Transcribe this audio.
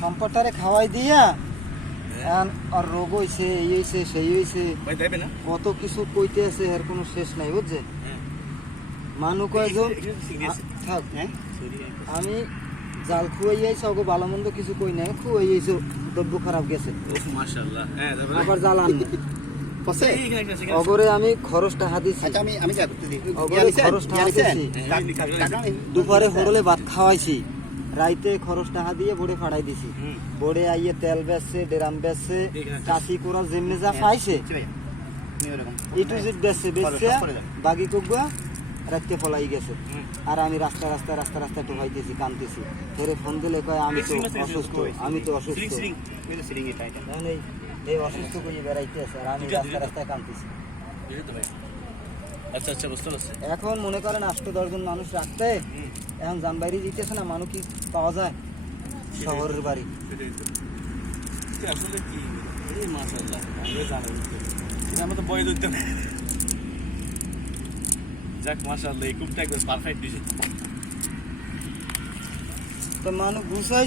সম্পদটারে খাওয়াই দিয়া আর রোগ হইছে, এই হইছে, সেই হইছে, কত কিছু কইতে আছে, এর কোনো শেষ নাই, বুঝছে? মানু কয়জন থাক, আমি জাল খুয়াইয়াইছি, ওগো ভালো মন্দ কিছু কই নাই, খুয়াইয়াইছো, দ্রব্য খারাপ গেছে, আবার জাল আনি অগরে আমি খরচটা হাদিছি, খরচটা হাদিছি, দুপুরে হোটেলে ভাত খাওয়াইছি, রাইতে খরচটা দিয়ে বোর্ডে ফাড়াই দিছি, বোর্ডে আইয়ে তেল বেচছে, ডেরাম বেচছে, কাশি কোরা যেমনি যা পাইছে ইটু জিট বেচছে, বেচছে বাগি কুকুয়া রাখতে ফলাই গেছে। আর আমি রাস্তা টোকাইতেছি, কানতেছি, ফেরে ফোন দিলে কয় আমি তো অসুস্থ, এই অসুস্থ করে বেড়াইতে আছে, আর আমি রাস্তায় কানতেছি। এখন মনে করেন 8-10 জন মানুষ রাখতে, এখন জানবাড়ি দিতেছে না, মানুষ কি পাওয়া যায় শহরের বাড়ি? তো মানুষ গুছাই